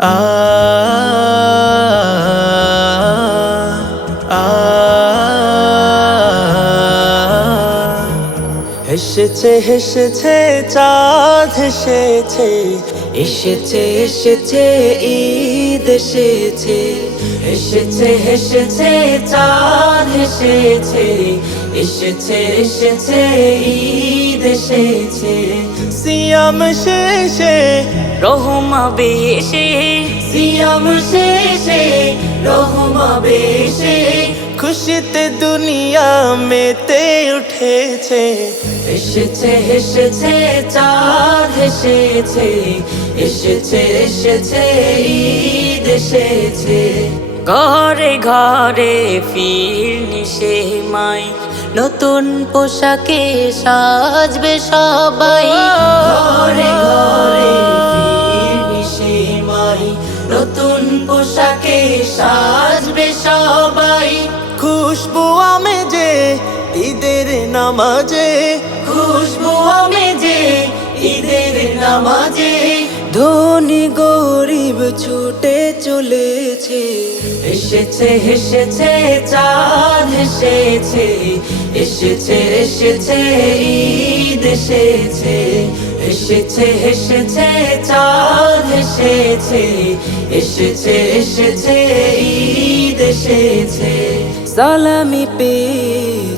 আ হেসেছে হেসেছে চাঁদ হেসেছে এসেছে এসেছে ঈদ এসেছে এসেছে হেসেছে চাঁদ হেসেছে এসেছে এসেছে, ঈদ এসেছে। সিয়াম শেষে রহমা বেশে। সিয়াম শেষে রহমা বেশে। খুশিতে দুনিয়া মেতে উঠেছে। এসেছে এসেছে, চাঁদ এসেছে। এসেছে এসেছে, ঈদ এসেছে। ঘরে ঘরে ফিরনি সে মাই। নতুন পোশাকে সাজবে সবাই। ঘরে ঘরে ফিরনি সে মাই। নতুন পোশাকে সাজবে সবাই। খুশবু আমে যে ঈদের নামাজে। খুশবু আমে যে ঈদের নামাজে। ধনী গরিব ছুটে চলেছে। এসেছে এসেছে চাঁদ এসেছে এসেছে এসেছে ঈদ এসেছে। এসেছে এসেছে চাঁদ এসেছে এসেছে এসেছে ঈদ এসেছে। সালামি পে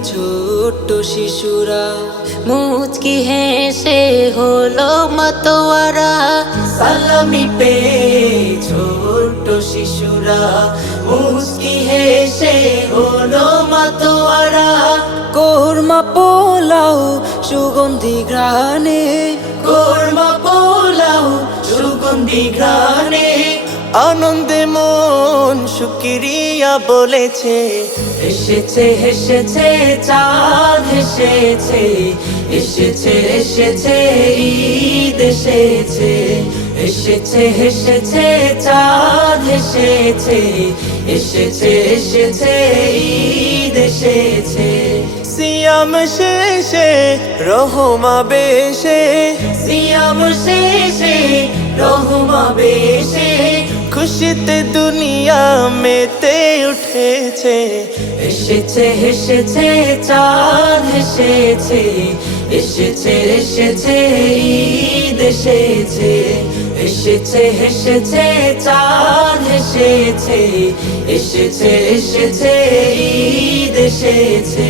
ছোট্ট শিশুরা। মুচকি হেসে হলো মতোয়ারা। সালামি পে শিশুরা মুচকি হেসে হলো মতোয়ারা। কোরমা পোলাও সুগন্ধি ঘ্রাণে। কোরমা পোলাও সুগন্ধি ঘ্রাণে। আনন্দে মন শুকিরিয়া বলেছে। এসেছে এসেছে চাঁদ এসেছে এসেছে এসেছে ঈদ এসেছে। এসেছে এসেছে চাঁদ এসেছে এসেছে এসেছে ঈদ এসেছে। সিয়াম শেষে রহমা বেশে সিয়াম শেষে রহমা বেশে খুশিতে দুনিয়া মেতে উঠেছে। এসেছে এসেছে চাঁদ এসেছে। এসেছে এসেছে ঈদ এসেছে। এসেছে হেসেছে চাঁদ হেসেছে এসেছে এসেছে ঈদ এসেছে।